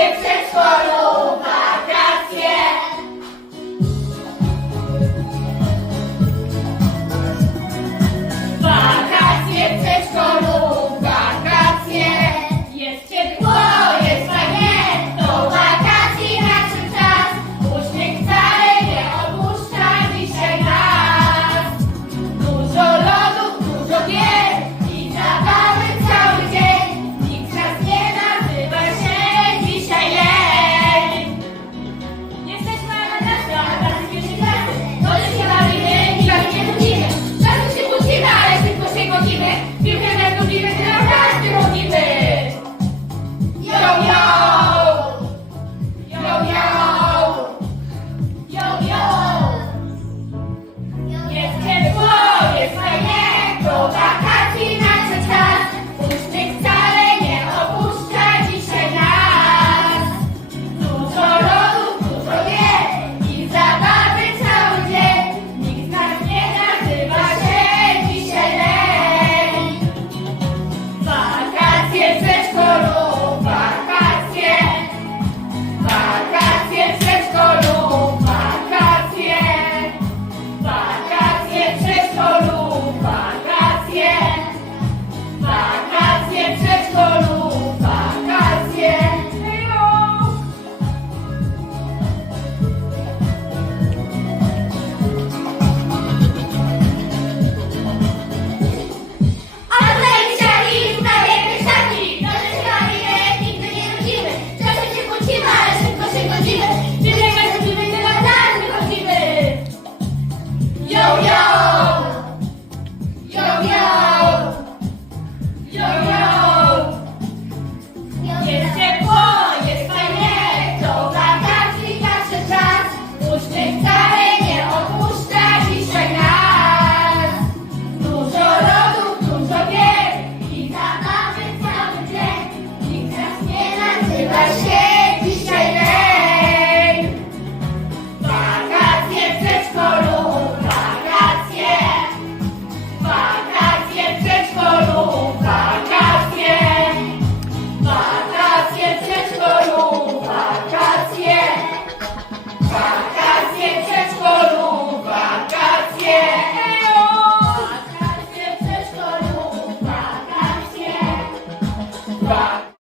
give thanks for